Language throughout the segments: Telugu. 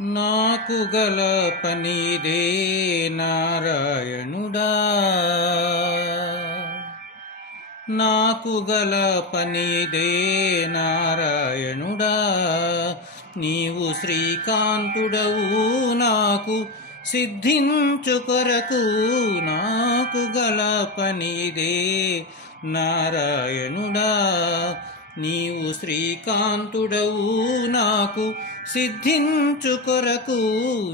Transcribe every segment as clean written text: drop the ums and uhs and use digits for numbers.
నాకు గల పనిదే నారాయణుడా, నాకు గల పనిదే నారాయణుడా. నీవు శ్రీకాంతుడవు నాకు సిద్ధించు కొరకు, నాకు గల పనిదే నారాయణుడా. నీవు శ్రీకాంతుడవు నాకు సిద్ధించు కొరకు,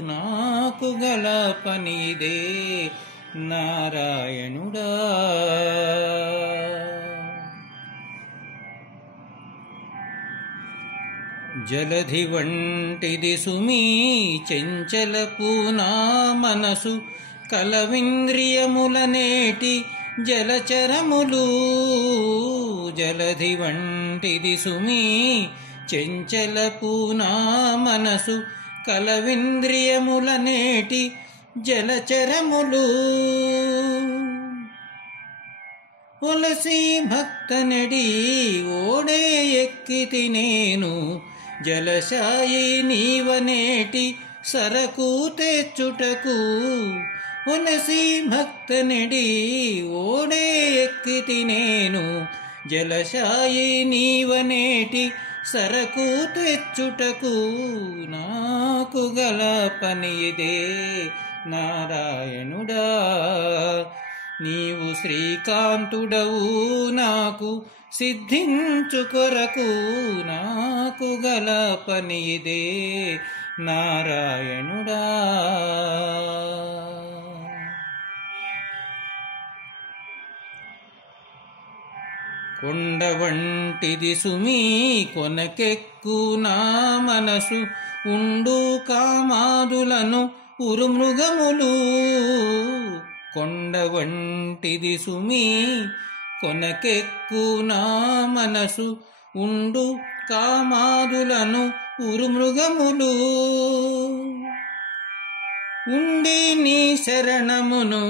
నాకు గల పనిదే నారాయణుడా. జలధి వంటిది సుమీ చెంచలపు నా మనసు, కలవింద్రియములనేటి జలచరములు. జలధి వంటిది సుమీ చెంచలపు నా మనసు, కలవింద్రియములనేటి జలచరములు. ఒలసి భక్తనడి ఓడే ఎక్కితి నేను, జలశాయి నీవనేటి సరకు తెచ్చుటకు. ఒలసి భక్తనడి ఓడే ఎక్కితి నేను, జలశాయి నీవనేటి సరకు తెచ్చుటకు. నాకు గల పనిదే నారాయణుడా. నీవు శ్రీకాంతుడవు నాకు సిద్ధించు కొరకు, నాకు గల పనిదే నారాయణుడా. కొండ వంటిది సుమీ కొనకెక్కు నా మనసు, ఉండు కామాదులను ఉరుమృగములు. కొండ వంటిది సుమీ కొనకెక్కు నా మనసు, ఉండు కామాదులను ఉరుమృగములు. ఉండి నీ శరణమును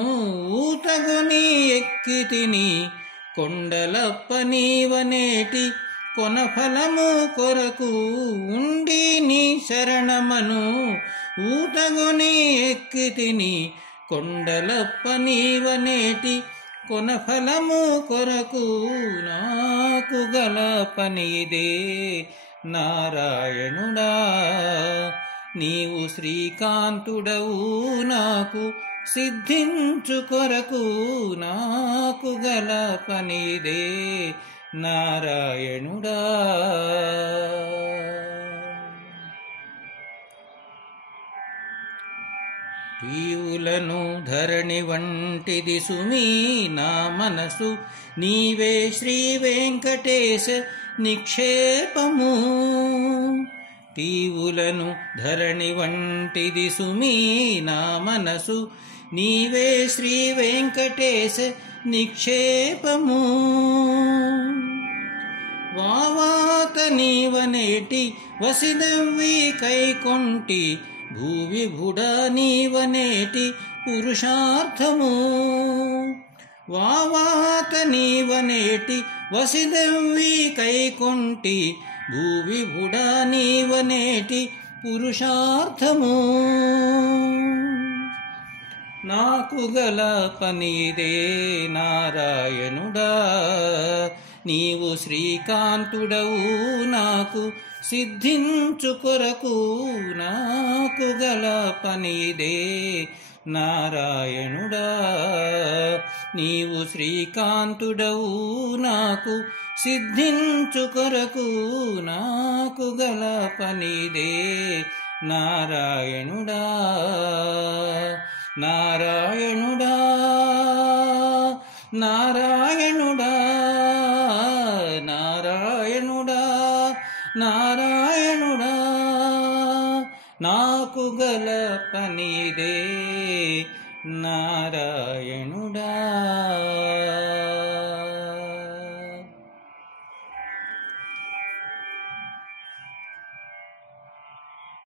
ఊతగుని ఎక్కితిని, కొండలప్ప నీవనేటి కొనఫలము కొరకు. ఉండి నీ శరణమను ఊతగుని ఎక్కితిని, కొండలప్ప నీవనేటి కొనఫలము కొరకు. నాకు గల పనిదే నారాయణుడా. నీవు శ్రీకాంతుడవు నాకు సిద్ధించు కొరకు, నాకు గల పనిదే నారాయణుడా. టీవులను ధరణి వంటిది సుమీ నా మనసు, నీవే శ్రీ వెంకటేశ నిక్షేపము. టీవులను ధరణి వంటిది సుమీ నా మనసు, నీవే శ్రీ వెంకటేశ నిక్షేపము. వావాత నీవనేటి వసిదవ్వి కైకొంటి, భూవిభుడా నీవనేటి పురుషార్థము. వావాత నీవనేటి వసిదవ్వి కైకొంటి, భూవిభుడా నీవనేటి పురుషార్థము. నాకు గల పనిదే నారాయణుడా. నీవు శ్రీకాంతుడవు నాకు సిద్ధించు కొరకు, నాకు గల పనిదే నారాయణుడా. నీవు శ్రీకాంతుడవు నాకు సిద్ధించు కొరకు, నాకు గల పనిదే నారాయణుడా. నారాయణుడా నారాయణుడా నారాయణుడా నారాయణుడా. నాకు గల పనిదే నారాయణుడా.